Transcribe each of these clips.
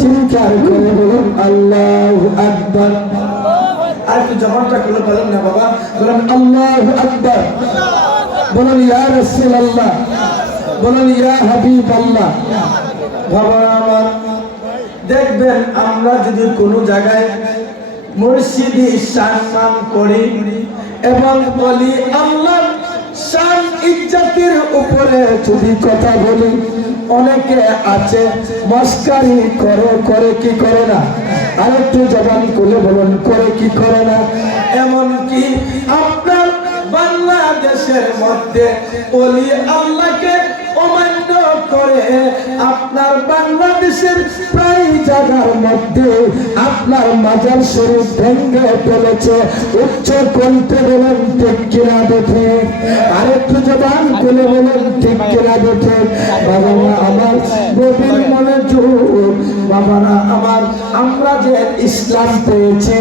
চিৎকার করে বলুন আল্লাহ আকবার আর একটু জবানটা খুলে বলেন না বাবা। বলেন, আল্লাহ আকবার। বলেন, ইয়া রাসূল আল্লাহ বলেন, ইয়া হাবিব আল্লাহ বাবা আমার, দেখবেন আমরা যদি কোনো জায়গায় মুর্শিদি সম্মান করি এবং বলি, আল্লাহ শান ইজ্জতের উপরে যদি কথা বলি, অনেকে আছে মস্কারি করে করে কি করে না? আরেকটু জবান করে বলুন, করে কি করে না? এমন কি বাংলাদেশের মধ্যে বলি আল্লাহকে করে আপনার বাংলাদেশের প্রায় জায়গার মধ্যে আপনার মাজার শরীফ ভেঙে ফেলেছে। উচ্চ কণ্ঠে বলেন ঠিক কিনা দেখে? আরেকটু জবান খুলে বলেন ঠিক কিনা দেখে? বাবা আমার গভীর মনে জোর। বাবারা আমার আমরা যে ইসলাম পেয়েছি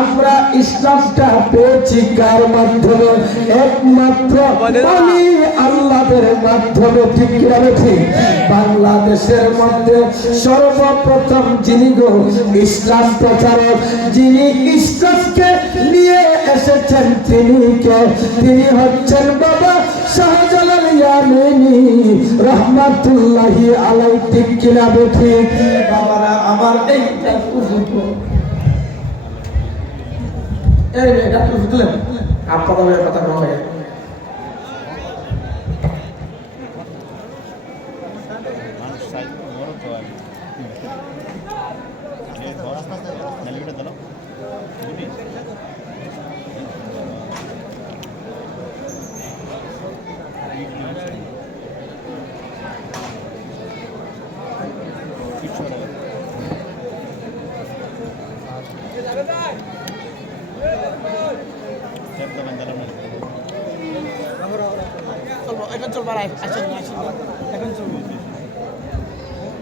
আমরা ইসলামটা পেয়েছি কার মাধ্যমে? একমাত্র আমি আল্লাহদের মাধ্যমে ঠিক কিনা দেখি? বাংলাদেশের মধ্যে সর্বপ্রথম যিনি গো ইসলাম প্রচারক, যিনি ইসলামকে নিয়ে এসেছেন, তিনি কে? তিনি হচ্ছেন বাবা আপনাদের কথা কম হয়ে গেছে। মানুষ সাইজ বড় তো আর এই বড় আস্তে আস্তে নালিটা দিল গুটি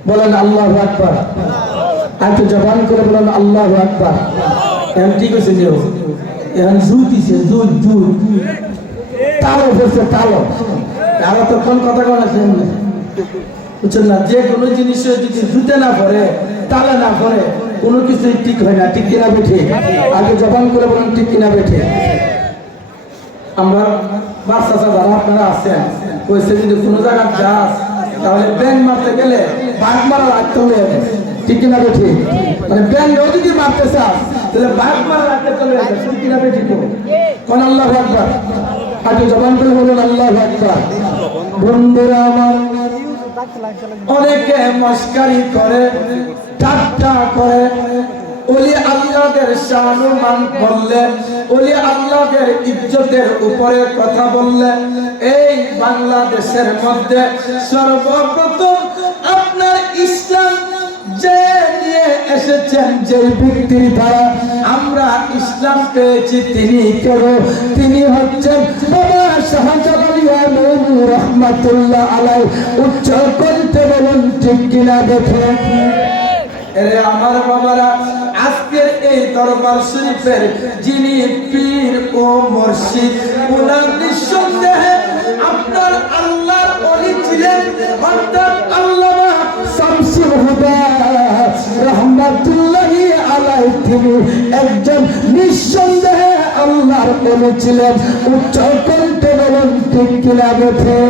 বলেন আল্লাহ আকবার। আর জবান করে বলেন আল্লাহ আকবার। এখন ঠিক আছে, নিও। এখন জুত দিছে জুত জুত। তালো ফেলছে তালো আর কথা কোন আছে বুঝছেন না? যে কোনো জিনিসে যদি জুতে না পড়ে তালে না পড়ে কোনো কিছু ঠিক হয় না। ঠিক কিনা বেঠে? আগে জবান করে বলেন, ঠিক কিনা বেঠে? আমরা বাচ্চা যারা আপনারা আছেন, কইছে যদি কোনো জায়গায় যাস, তাহলে ব্যাংক মারতে গেলে বাঘ মারা রাখতে হবে। ঠিক কিনা বেঠি? মানে ব্যাংক যদি মারতে চাস, তাহলে বাঘ মারা রাখতে চলে ঠিক কিনা বেঠি কোন আল্লাহ আকবার? আগে জবান করে বলুন, আল্লাহ আকবার। বন্ধুরা আমার অনেকে মস্কারি করে, ঠাট্টা করে। ওলি আল্লাহদের সম্মান করলে ওলি আল্লাহদের ইজ্জতের উপরে কথা বললে এই বাংলাদেশের মধ্যে সর্বপ্রথম আপনার ইসলাম যে এসেছেন যে ব্যক্তির দ্বারা আমরা ইসলাম পেয়েছি, তিনি কেন তিনি হচ্ছেন বাবা আলাই। উচ্চ করতে বলুন, ঠিক কিনা দেখে আমার বাবারা, আজকের এই দরবার শরীফের যিনি পীর ও মুর্শিদ ওনার নিঃসন্দেহে আপনার আল্লাহর অলি ছিলেন, অর্থাৎ আল্লামা শামসুল হুদা। রহমাতুল্লাহি আলাই একজন নিঃসন্দেহে আল্লাহর অলি ছিলেন। উচ্চ করতে বলুন, ঠিক কিনা দেখে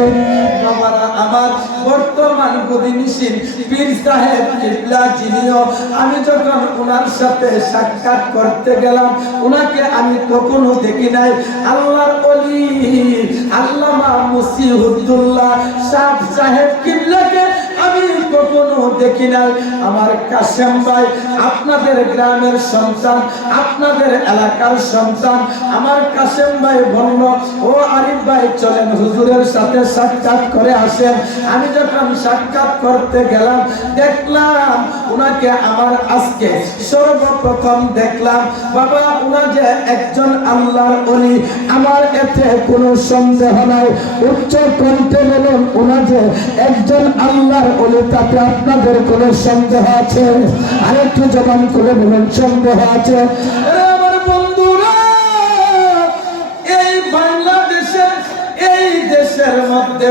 আমার বর্তমান গদিনিসীন পীর সাহেব কিবলা যিনিও আমি যখন ওনার সাথে সাক্ষাৎ করতে গেলাম ওনাকে আমি কখনো দেখি নাই। আল্লাহর অলি আল্লামা মুসিহুদ্দুল্লাহ সাহ সাহেব কিবলাকে কখনো দেখি নাই। আমার কাশেম ভাই, আপনাদের গ্রামের সন্তান, আপনাদের এলাকার সন্তান, আমার কাশেম ভাই বলল, ও আরিফ ভাই, চলেন, হুজুরের সাথে সাক্ষাৎ করে আসেন। আমি যখন সাক্ষাৎ করতে গেলাম, দেখলাম উনাকে আমার আজকে সর্বপ্রথম দেখলাম। বাবা, উনা যে একজন আল্লাহর অলি আমার এতে কোনো সন্দেহ নাই। উচ্চ কণ্ঠে বলুন, উনা যে একজন আল্লাহর অলি তাতে আপনাদের কোনো সন্দেহ আছে? আরেকটু জবান করে বলুন সন্দেহ আছে? দেশের মধ্যে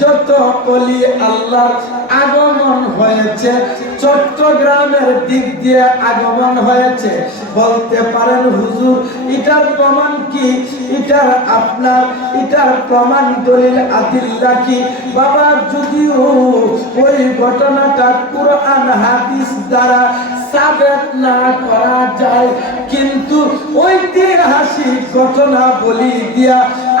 যত অলি আল্লাহ আগমন হয়েছে, চট্টগ্রামের দিক দিয়ে আগমন হয়েছে। বলতে পারেন, হুজুর, এটার প্রমাণ কি? এটার আপনার, এটার প্রমাণ দলিল আদিল্লা কি? বাবা, যদিও ওই ঘটনাটা কোরআন, হাদিস দ্বারা সাবেত না করা যায়, কিন্তু ঐতিহাসিক ঘটনা বলি দিয়া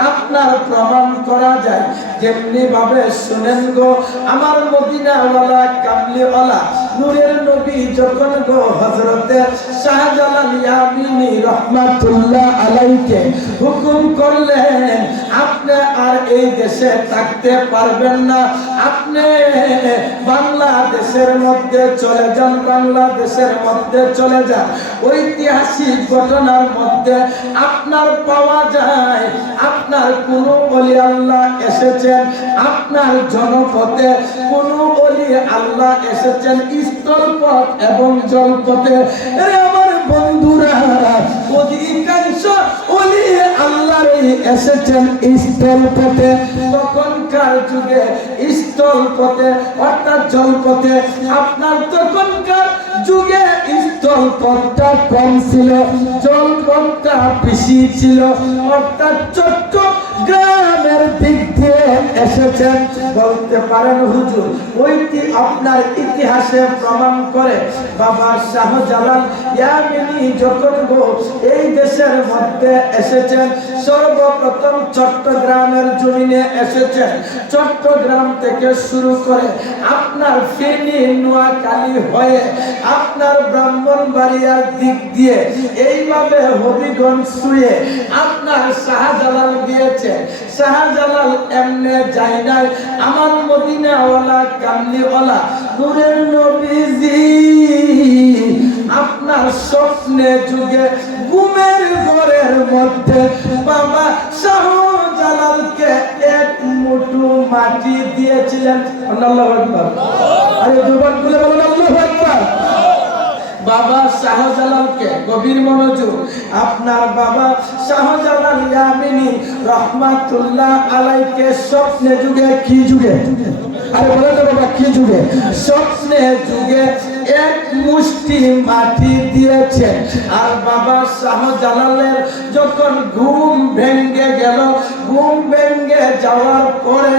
আপনার প্রমাণ করা যায়। যেমনি ভাবে শুনেন গো, আমার মদিনাওয়ালা কামলিওয়ালা নূরের নবী যখন গো হজরতে শাহজালাল রহমাতুল্লাহ আলাইকে হুকুম করলেন, আপনি আর এই দেশে থাকতে পারবেন না। আপনি বাংলাদেশের মধ্যে চলে যান, বাংলাদেশের মধ্যে চলে যান। ঐতিহাসিক ঘটনার মধ্যে আপনার পাওয়া যায়। আপনার কোন অলি আল্লাহ এসেছেন, আপনার জনপথে কোন অলি আল্লাহ এসেছেন, স্থলপথ এবং জলপথে। জলপথে আপনার তখনকার যুগে স্থলপথটা কম ছিল জলপথটা বেশি ছিল অর্থাৎ ছোট্ট গ্রামের দিক দিয়ে এসেছেন বলতে পারেন হুজুর। ওইটি আপনার ইতিহাসে প্রমাণ করে। বাবা শাহজালাল ইয়ামিনী যখন এই দেশের মধ্যে এসেছেন। সর্বপ্রথম চট্টগ্রামের জমিনে এসেছেন। চট্টগ্রাম থেকে শুরু করে আপনার ফেনী, নোয়াখালী হয়ে আপনার ব্রাহ্মণবাড়িয়ার দিক দিয়ে এইভাবে হবিগঞ্জ শুয়ে আপনার শাহজালাল দিয়েছে শাহজালাল এমনে যায় নাই। আমার মদিনাওয়ালা কামলিওয়ালা নূরের নবীজি, আপনার স্বপ্নে যুগে ঘুমের ঘরের মধ্যে বাবা শাহজালালকে এক মুঠো মাটি দিয়েছিলেন। আল্লাহু আকবার। আরে জবান খুলে বলুন আকবার। বাবা শাহজালালকে গভীর মনোযোগ। আপনার বাবা শাহজালাল ইয়ামিনী রহমাতুল্লাহ আলাইকে স্বপ্নে যুগে, কি যুগে? আরে বলে তো বাবা, কি যুগে? স্বপ্নে যুগে এক মুষ্টি মাটি দিয়েছে। আর বাবা শাহজালালের যখন ঘুম ভেঙ্গে গেল, ঘুম ভেঙ্গে যাওয়ার পরে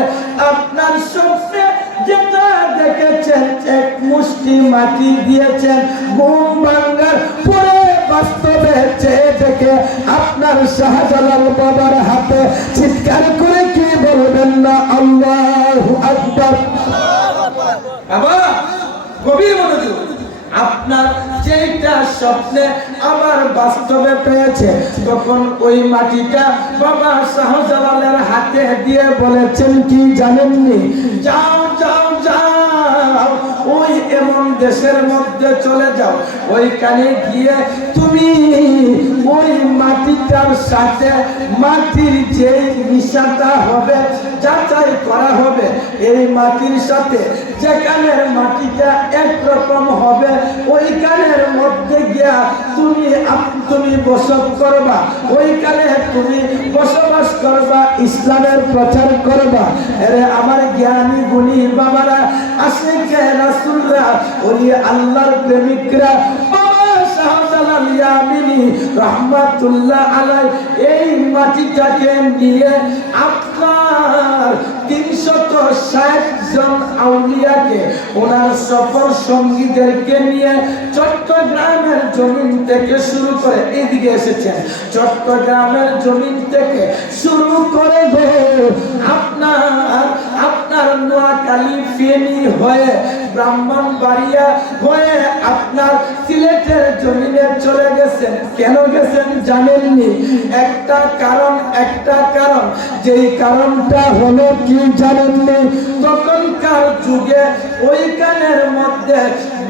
আপনার স্বপ্নে যেটা দেখেছেন এক মুষ্টি মাটি দিয়েছেন ঘুম ভাঙ্গার পরে বাস্তবে চেয়ে দেখে আপনার শাহজালাল বাবার হাতে চিৎকার করে কি বলবেন না? আল্লাহ আকবার। বাবা, গভীর মনোযোগ। আপনার যেটা স্বপ্নে আবার বাস্তবে পেয়েছে, তখন ওই মাটিটা বাবা শাহজালালের হাতে দিয়ে বলেছেন, কি জানেননি? যাও যাও যাও। ওই এমন দেশের মধ্যে চলে যাও। ওইখানে গিয়ে মাটিটার সাথে মাটির যে মিশাটা হবে, যাচাই করা হবে, এই মাটির সাথে যেখানের মাটিটা একরকম হবে, ওইখানের মধ্যে গিয়া তুমি তুমি বসত করবা, ওইখানে তুমি বসবাস করবা, ইসলামের প্রচার করবা। আরে আমার জ্ঞানী গুণী বাবারা, আশেখে রাসূলরা ওই আল্লাহর প্রেমিকরা ইয়ামিনী রহমাতুল্লাহ আলাই এই মাটিটাকে নিয়ে আপনার তিনশত ষাট জন আউলিয়াকে ওনার সফর সঙ্গীদেরকে নিয়ে চট্টগ্রামের জমিন থেকে শুরু করে এদিকে এসেছেন। চট্টগ্রামের জমিন থেকে শুরু করে আপনার আপনার নোয়াখালী ফেনী হয়ে ব্রাহ্মণবাড়িয়া হয়ে আপনার জমিনে চলে গেছেন। কেন গেছেন জানেননি? একটা কারণ একটা কারণ। যেই কারণটা হলো কি জানেননি? তখনকার যুগে ওইখানের মধ্যে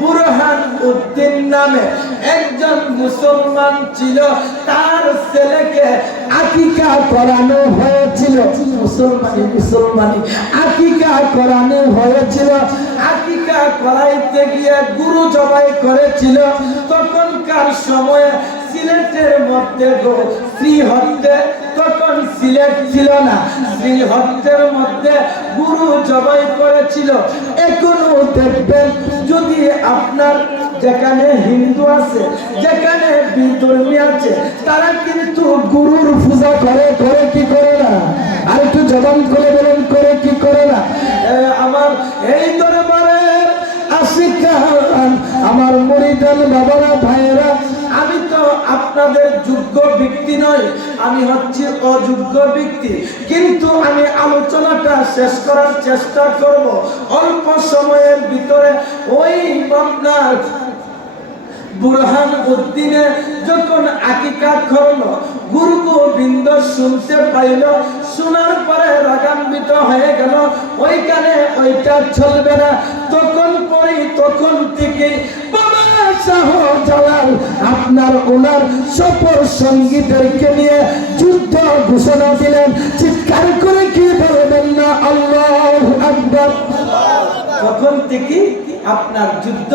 বুরহান উদ্দিন নামে একজন মুসলমান ছিল। তার ছেলেকে আকিকা করানো হয়েছিল। মুসলমানি মুসলমানি, আকিকা করানো হয়েছিল। আকিকা করাইতে গিয়ে গুরু জবাই করেছিল। তখনকার সময়ে সিলেটের মধ্যে গো শ্রীহট্টে তখন সিলেট ছিল না। শ্রীহট্টের মধ্যে গুরু জবাই করেছিল। এখনও দেখবেন যদি আপনার যেখানে হিন্দু আছে, যেখানে বিধর্মী আছে, তারা কিন্তু গুরুর পূজা করে করে কি করে না? আর একটু জবান করে বলেন, করে কি করে না? আমার এই দরবারের আশিকান আমার মরিদান বাবারা, ভাইয়েরা, আমি তো আপনাদের যোগ্য ব্যক্তি নই আমি হচ্ছি অযোগ্য ব্যক্তি। কিন্তু আমি আলোচনাটা শেষ করার চেষ্টা করব। অল্প সময়ের ভিতরে ওই আপনার বুরহান উদ্দিনে যখন আকিকা করল গুরু গোবিন্দ শুনতে পাইল, শোনার পরে রাগান্বিত হয়ে গেল, ওইখানে ওইটা চলবে না। তখন পরে তখন থেকে আপনার ওনার সফর সঙ্গীদেরকে নিয়ে যুদ্ধ ঘোষণা দিলেন। চিৎকার করে কি বলবেন না? আল্লাহ তখন থেকে আপনার যুদ্ধ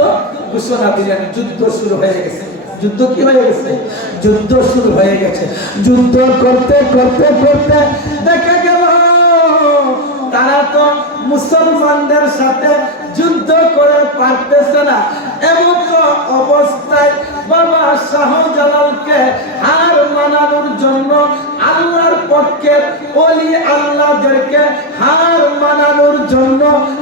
ঘোষণা দিলেন। যুদ্ধ শুরু হয়ে গেছে। যুদ্ধ কি হয়ে গেছে? যুদ্ধ শুরু হয়ে গেছে। যুদ্ধ করতে করতে করতে দেখা গেল, তারা তো মুসলমানদের সাথে যুদ্ধ করে পারতেছে না। এমন অবস্থায় বাবা শাহজালালকে হার মানানোর জন্য আল্লাহর পক্ষে অলি আল্লাহদেরকে হার মানানোর জন্য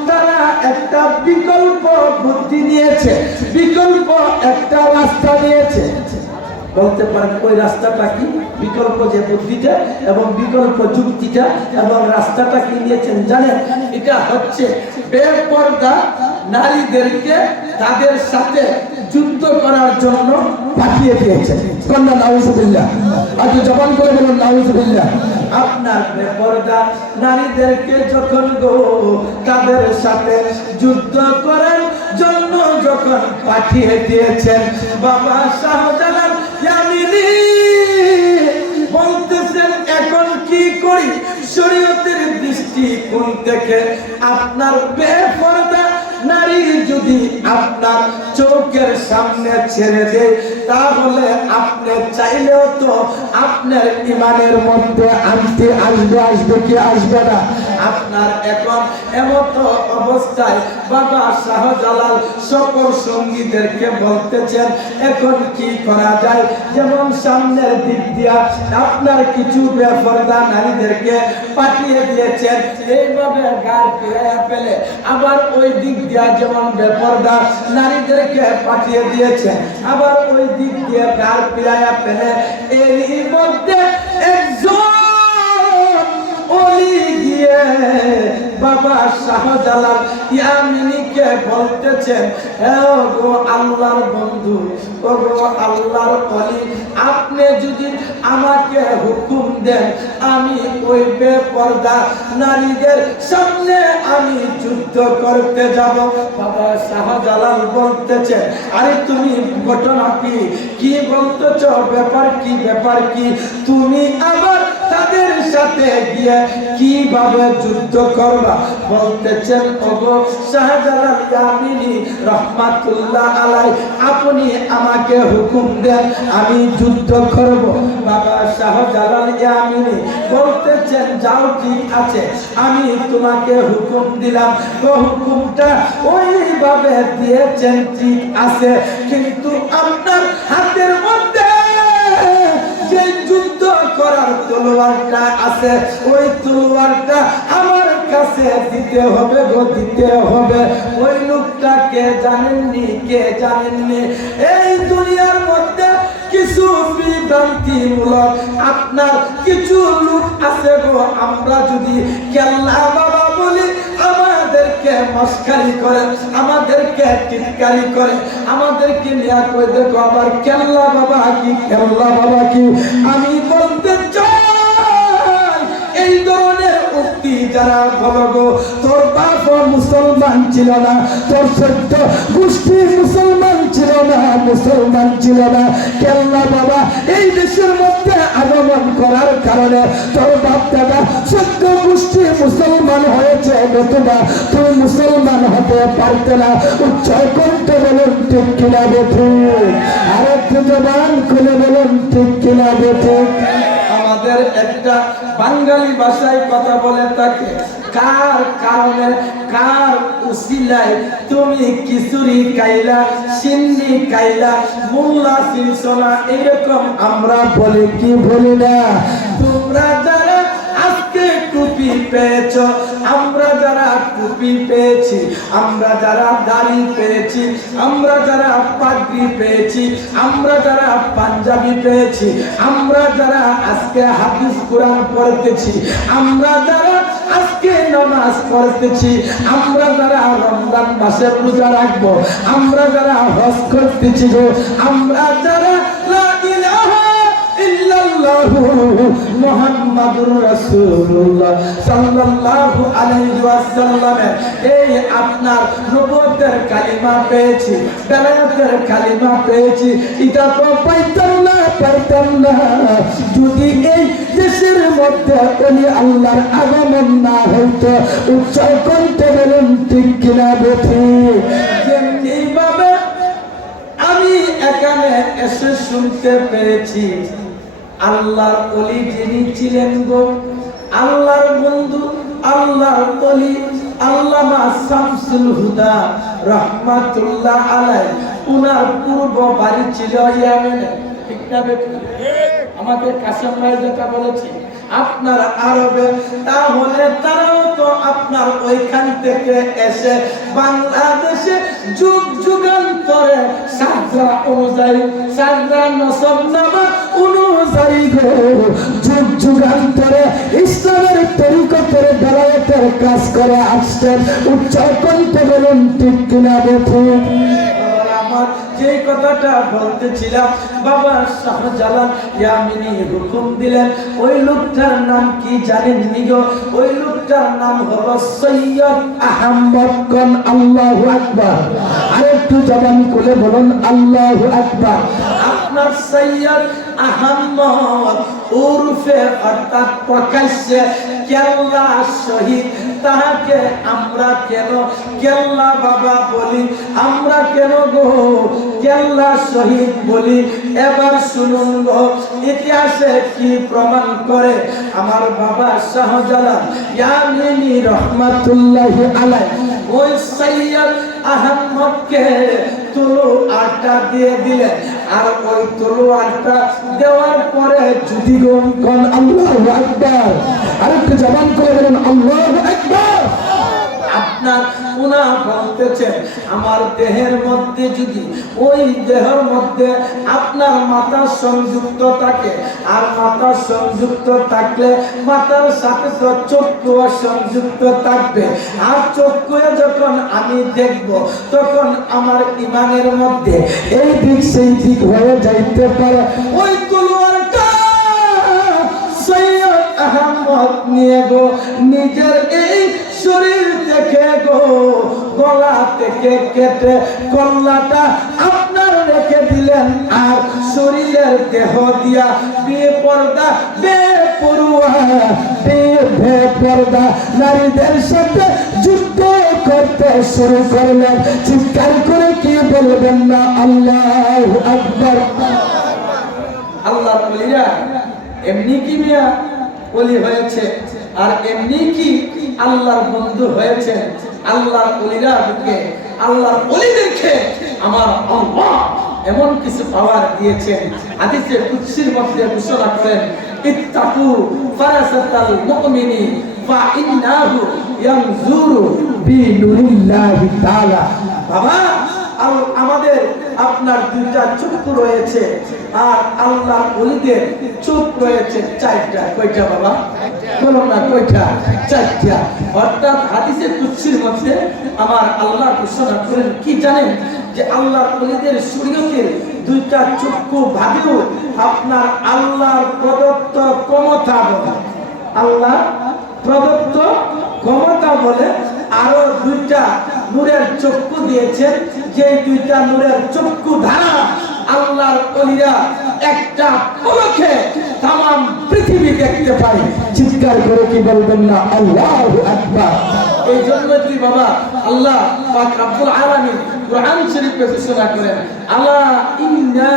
তারা একটা বিকল্প বুদ্ধি নিয়েছে। বিকল্প একটা রাস্তা নিয়েছে। বলতে পারেন, ওই রাস্তাটা কি বিকল্প যে বুদ্ধিটা এবং বিকল্প যুক্তিটা এবং রাস্তাটা কি নিয়েছেন জানেন? এটা হচ্ছে বেপর্দা নারীদেরকে তাদের সাথে যুদ্ধ করার জন্য পাঠিয়ে দিয়েছেন কন্যা, নাউজুবিল্লাহ। আজ জবান করে বলুন, নাউজুবিল্লাহ। আপনার বেপর্দা নারীদেরকে যখন গো তাদের সাথে যুদ্ধ করার জন্য যখন পাঠিয়ে দিয়েছেন, বাবা শাহজালাল কি করি শরীয়তের দৃষ্টিকোণ থেকে আপনার বেপরদা নারী যদি আপনার চোখের সামনে ছেড়ে দেয়, তাহলে আপনি চাইলেও তো আপনার ইমানের মধ্যে আনতে আসবে আসবে কি আসবে না? আপনার এখন এমত অবস্থায় বাবা শাহজালাল সকল সঙ্গীদেরকে বলতেছেন, এখন কি করা যায়? যেমন সামনের দিক দিয়া আপনার কিছু বেফরদা নারীদেরকে পাঠিয়ে দিয়েছেন, এইভাবে ফিরাইয়া ফেলে, আবার ওই দিক দিয়া যেমন বেপরদা নারীদেরকে পাঠিয়ে দিয়েছে। আবার ওই দিক দিয়ে গাল ফিরাইয়া ফেলে। এরই মধ্যে একজন ওলি গিয়ে বাবা শাহজালাল ইয়ামিনীকে বলতেছেন হে গো আল্লাহর বন্ধু ও গো আল্লাহর অলি, আপনি যদি আমাকে হুকুম দেন, আমি ওই বেপর্দা নারীদের সামনে আমি যুদ্ধ করতে যাব। বাবা শাহজালাল বলতেছে আরে তুমি ঘটনা কি? কি বলতেছ? ব্যাপার কি? ব্যাপার কি? তুমি আবার তাদের সাথে গিয়ে কীভাবে যুদ্ধ করবা? বলতেছেন, ওগো শাহজালাল ইয়ামিনী রহমাতুল্লাহ আলাই আপনি আমাকে হুকুম দেন, আমি যুদ্ধ করব। বাবা শাহজালাল ইয়ামিনী বলতেছেন, যাও ঠিক আছে, আমি তোমাকে হুকুম দিলাম। ও হুকুমটা ওইভাবে দিয়েছেন, ঠিক আছে, কিন্তু আপনার হাতের মধ্যে যে যুদ্ধ করার তলোয়ারটা আছে, ওই তলোয়ারটা আমার কাছে দিতে হবে গো, দিতে হবে। ওই লোকটাকে জানেননি, কে জানেননি? এই দুনিয়ার মধ্যে কিছু বিভ্রান্তিমূলক আপনার কিছু লোক আছে গো। আমরা যদি কেল্লা বাবা বলি আমাদেরকে মস্কারি করে, আমাদেরকে টিটকারি করে, আমাদেরকে নিয়ে কই দেখো আবার কেল্লা বাবা কি, কেল্লা বাবা কি? আমি বলতে চাই উক্তি যারা বলো তোর বাপ মুসলমান ছিল না, তোর সত্য গোষ্ঠী মুসলমান ছিল না, মুসলমান ছিল না। কেল্লা বাবা, এই দেশের মধ্যে আগমন করার কারণে তোর বাপ দাদা সত্য গোষ্ঠী মুসলমান হয়েছে, নতুবা তুই মুসলমান হতে পারতে না। উচ্চ কণ্ঠে বলুন, ঠিক কিনা বেঠি? আর একটু জবান খুলে বলুন, ঠিক কিনা বেঠি? আমাদের একটা বাঙালি ভাষায় কথা বলে থাকে। কার কারণে, কার উসিলায় তুমি কিশোরী কাইলা সিন্নি কাইলা মোল্লা সিলসোনা এরকম আমরা বলি কি বলি না? পেয়েছ, আমরা যারা টুপি পেয়েছি, আমরা যারা দাড়ি পেয়েছি, আমরা যারা পাগড়ি পেয়েছি, আমরা যারা পাঞ্জাবি পেয়েছি, আমরা যারা আজকে কোরআন পড়তেছি, আমরা যারা আজকে পড়তেছি, আমরা যারা রমজান মাসে রোজা রাখব, আমরা যারা হজ করতেছি গো, আমরা যারা ইল্লাল্লাহু মুহাম্মাদুর রাসূলুল্লাহ সাল্লাল্লাহু আলাইহি ওয়াসাল্লামের, এই আপনার নবুয়তের কালিমা পেয়েছি, বেলায়েতের কালিমা পেয়েছি। এটা তো পাইতাম না পাইতাম না। যদি এই দেশের মধ্যে ওলি আল্লাহর আগমন না হইতো উচ্চ কণ্ঠে বলুন ঠিক কিনা বেঠি? আমি এখানে এসে শুনতে পেরেছি আল্লাহর অলি যিনি ছিলেন গো, আল্লাহর বন্ধু, আল্লাহর অলি আল্লামা শামসুল হুদা রহমাতুল্লাহ আলাই উনার পূর্ব বাড়ি ছিল ইয়ামেনে। ঠিক না আমাকে কাসেম ভাই যেটা বলেছি আপনার আরবে, তাহলে তারাও তো আপনার ওইখান থেকে এসে বাংলাদেশে যুগ যুগান্তরে সাজরা অনুযায়ী, সাজরা নসব নামা অনুযায়ী যুগ যুগান্তরে ইসলামের তরিকতের বেলায়েতের কাজ করে আসছেন। উচ্চ কণ্ঠে বলুন ঠিক কিনা আর আমার যে কথাটা বলতেছিলাম, বাবা শাহজালাল ইয়ামিনী হুকুম দিলেন, ওই লোকটার নাম কি জানেন নিগো ওই লোকটার নাম হলো সৈয়দ আহমদ কন আল্লাহু আকবার। আরেকটু জবান খুলে বলুন, আল্লাহু আকবার। আপনার সৈয়দ আহমদ উরফে অর্থাৎ প্রকাশ্যে কেল্লা শহীদ তাহাকে আমরা কেন কেল্লা বাবা বলি? আমরা কেন গো কেল্লা শহীদ বলি? এবার শুনুন গো, ইতিহাসে কি প্রমাণ করে? আমার বাবা শাহজালাল ইয়ামিনী রহমাতুল্লাহি আলাই ওই সৈয়দ আহমদকে তুলো আটটা দিয়ে দিলেন। আর ওই তুলো আটটা দেওয়ার পরে যদি আল্লাহ আরেকটু জবান করে আল্লাহ আকবার। আপনার উনা বলতেছেন আমার দেহের মধ্যে যদি ওই দেহের মধ্যে আপনার মাথা সংযুক্ত থাকে, আর মাথা সংযুক্ত থাকলে মাথার সাথে তো চক্ষু সংযুক্ত থাকবে। আর চক্ষুয়ে যখন আমি দেখব, তখন আমার ইমানের মধ্যে এই দিক সেই দিক হয়ে যাইতে পারে। ওই তলোয়ারটা আহমদ নিয়ে গো, নিজের এই শরীর থেকে গো, গলা থেকে কেটে কল্লাটা আপনার রেখে দিলেন। আর শরীরের দেহ দিয়া বিয়ে পর্দা বে নারীদের সাথে যুদ্ধ করতে শুরু করলেন। চিৎকার করে কি বলবেন না? আল্লাহ আল্লাহ এমনি কি মিয়া? অলি হয়েছে, আর এমনি কি আল্লাহর বন্ধু হয়েছে, আল্লাহর অলিরা বুকে, আল্লাহর অলিদেরকে আমার আল্লাহ এমন কিছু পাওয়ার দিয়েছেন। হাদিসে কুদসির মধ্যে ঘোষণা করেন, ইত্তাকু ফারাসাতাল মুমিনি, ফা ইন্নাহু ইয়ানজুরু বিনুরিল্লাহি তাআলা। বাবা আমাদের আপনার দুইটা চক্ষু রয়েছে আর আল্লাহ ওলিদের চোখ রয়েছে চারটা। কয়টা বাবা? না, কয়টা? চারটা। অর্থাৎ হাদিসের কুচ্ছির মধ্যে আমার আল্লাহ ঘোষণা করেন, কি জানেন? যে আল্লাহ শরীয়তের দুইটা চক্ষু ভাবেও আপনার আল্লাহর প্রদত্ত ক্ষমতা আল্লাহ প্রদত্ত ক্ষমতা বলে আরও দুইটা নূরের চক্ষু দিয়েছেন। যে দুইটা নূরের চক্ষু ধারা আল্লাহর অলিরা একটা পলকে তাম পৃথিবী দেখতে পাই চিৎকার করে কি বলবেন না? আল্লাহ আকবার। এই জন্য কি বাবা, আল্লাহ পাক রব্বুল আলামিন কোরআন শরীফে ঘোষণা করেন, আলা ইন্না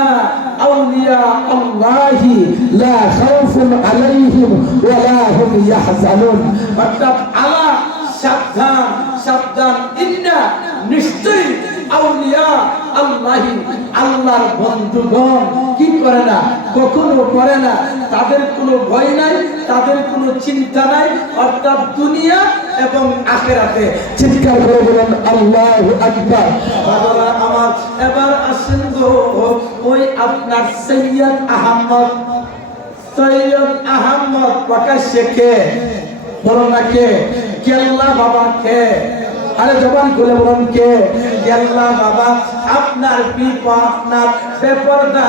আউলিয়া আল্লাহি লা খাউফুন আলাইহিম ওয়া লা হুম ইয়াহজানুন। অর্থাৎ আলা সাবধান সাবধান, ইন্না নিশ্চয়ই আউলিয়া আল্লাহি। আল্লাহর বন্ধুগণ কি করে না, কখনো করে না। তাদের কোনো ভয় নাই, তাদের কোনো চিন্তা নাই, অর্থাৎ দুনিয়া এবং আখেরাতে। চিৎকার করে বলেন, আল্লাহু আকবার। বাবারা আমার, এবার আসেন গো, ওই আপনার সৈয়দ আহমদ। সৈয়দ আহমদ প্রকাশ্যে কে? বলো না কে? কেল্লা বাবা কে? আরে জবান খুলে বলুন কে? কেল্লা বাবা। আপনার আপনার বেপরদা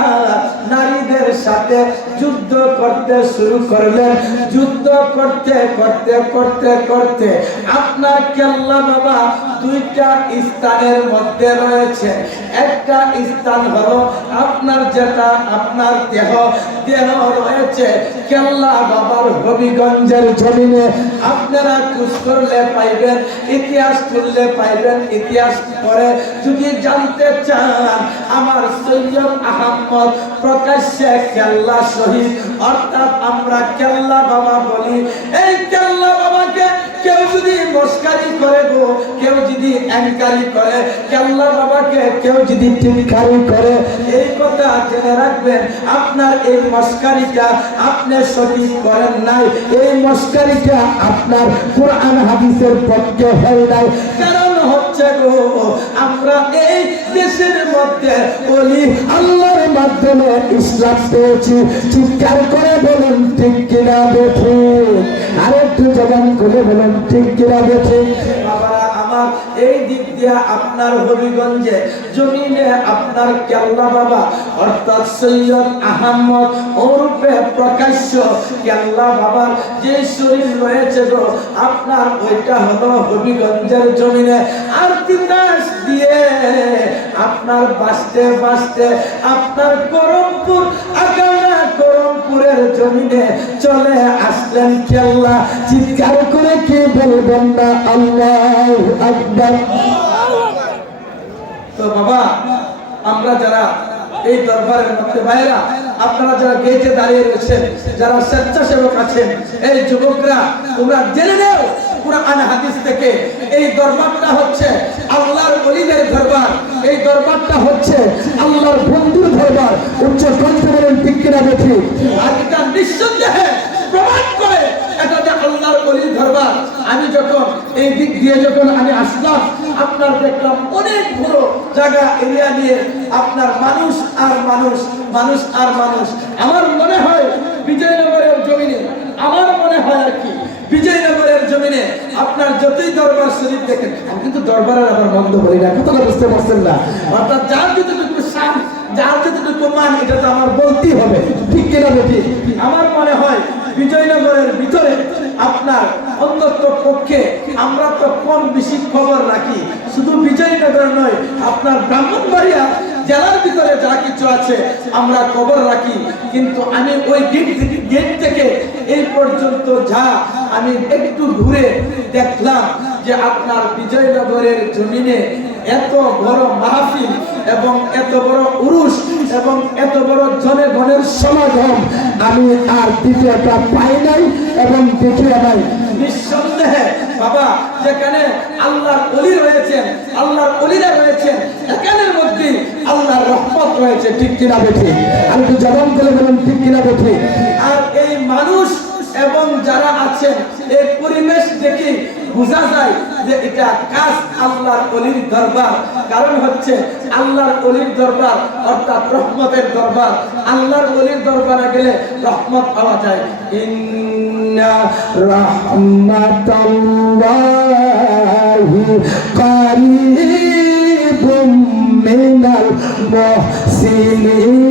নারীদের সাথে যুদ্ধ করতে শুরু করলেন। যুদ্ধ করতে করতে করতে করতে আপনার কেল্লা বাবা দুইটা স্থানের মধ্যে রয়েছে। একটা স্থান হলো আপনার যেটা, আপনার দেহ। দেহ রয়েছে কেল্লা বাবার হবিগঞ্জের জমিনে। আপনারা খুশ করলে পাইবেন, ইতিহাস তুললে পাইবেন, ইতিহাস পরে যদি জানতে চান। আমার সৈয়দ প্রকাশ্যে কেল্লা শহীদ। অর্থাৎ আমরা কেল্লা বাবা বলি। এই কেল্লা বাবাকে কেউ যদি মস্কারি করে গো, কেউ যদি অ্যাঙ্কারি করে, কেল্লা বাবাকে কেউ যদি টিনকারি করে, এই কথা জেনে রাখবেন, আপনার এই মস্কারিটা আপনি সঠিক করেন নাই। এই মস্কারিটা আপনার কোরআন হাদিসের পক্ষে হয় নাই। কারণ আমরা এই মধ্যে বলি, আল্লাহর মাধ্যমে ইসলাম পেয়েছি। চিৎকার করে বলুন, ঠিক কিনা দেখি আরেকটু জবান করে বলুন, ঠিক কিনা বেঠি? এই দিক দিয়ে আপনার হবিগঞ্জে, জমিনে আপনার কেল্লা বাবা, অর্থাৎ সৈয়দ আহমদ ওরূপে প্রকাশ্য কেল্লা বাবার যে শরীর রয়েছে গো, আপনার ওইটা হলো হবিগঞ্জের জমিনে। আর তিতাস দিয়ে আপনার বাঁচতে বাঁচতে আপনার করমপুর, আগানা করমপুরের জমিনে চলে আসলেন কেল্লা। চিৎকার করে কে বলবেন না? আল্লাহ আকবার। তো বাবা, আমরা যারা এই দরবারের মধ্যে ভাইরা আপনারা যারা গেটে দাঁড়িয়ে রয়েছেন, যারা স্বেচ্ছাসেবক আছেন, এই যুবকরা, তোমরা জেনে নেও, কোরআন দরবারটা হচ্ছে দরবার। এই দরবারটা হচ্ছে আল্লাহর বন্ধুর দরবার। উচ্চ আর এটা নিঃসন্দেহে প্রমাণ করে এটা যে আল্লাহর অলির দরবার। আমি যখন এই দিক দিয়ে যখন আমি আসলাম, আপনার দেখলাম অনেক বড় জায়গা এরিয়া নিয়ে আপনার মানুষ আর মানুষ মানুষ আর মানুষ। আমার মনে হয় বিজয়নগরের জমিনে, আমার মনে হয় আর কি, বিজয়নগরের জমিনে আপনার যতই দরবার শরীফ দেখেন কিন্তু দরবারের আবার বন্ধ বলি না কথাটা বুঝতে পারছেন না? অর্থাৎ যার যতটুকু শান যার যতটুকু মান, এটা তো আমার বলতেই হবে। ঠিক কিনা বেটি আমার মনে হয় বিজয়নগরের ভিতরে আপনার অন্তত পক্ষে আমরা তো কম বেশি খবর রাখি। শুধু বিজয়নগর নয়, আপনার ব্রাহ্মণবাড়িয়া জেলার ভিতরে যা কিছু আছে আমরা খবর রাখি। কিন্তু আমি ওই গেট গেট থেকে এই পর্যন্ত যা আমি একটু ঘুরে দেখলাম যে আপনার বিজয়নগরের জমিনে এত বড় মাহফিল আমি আর দ্বিতীয়টা পাই নাই এবং দ্বিতীয় নাই। নিঃসন্দেহে, বাবা, যেখানে আল্লাহর অলি রয়েছেন, আল্লাহর অলিরা রয়েছেন এখানের মধ্যে আল্লাহর রহমত রয়েছে, ঠিক কিনা বেঠি? আমি তো জবান করে বলুন, ঠিক কিনা বেঠি? আর এই মানুষ এবং যারা আছেন এই পরিবেশ দেখে বোঝা যায় যে এটা কাজ আল্লাহর অলির দরবার। কারণ হচ্ছে, আল্লাহর অলির দরবার অর্থাৎ রহমতের দরবার। আল্লাহর অলির দরবারে গেলে রহমত পাওয়া যায়। ইন্না রাহমাতাল্লাহি কারীবুম মিনাল মুহসিনিন।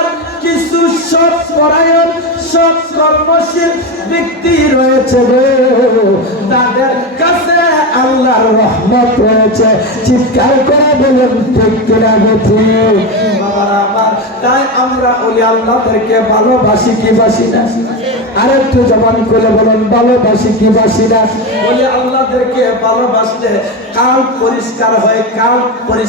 কিছু সৎ পরায়ণ, সৎ কর্মশীল ব্যক্তি রয়েছে তাদের কাছে আল্লাহর রহমত রয়েছে। চিৎকার করে বলুন, ঠিক কিনা গেছে তাই আমরা ওলি আল্লাহদেরকে ভালোবাসি কি বাসি না? আরেকটু জবান করে বলুন, ভালোবাসি কি বাসি না? বলে আল্লাহদেরকে ভালোবাসলে কাল পরিষ্কার হয়, কাল পরিষ্কার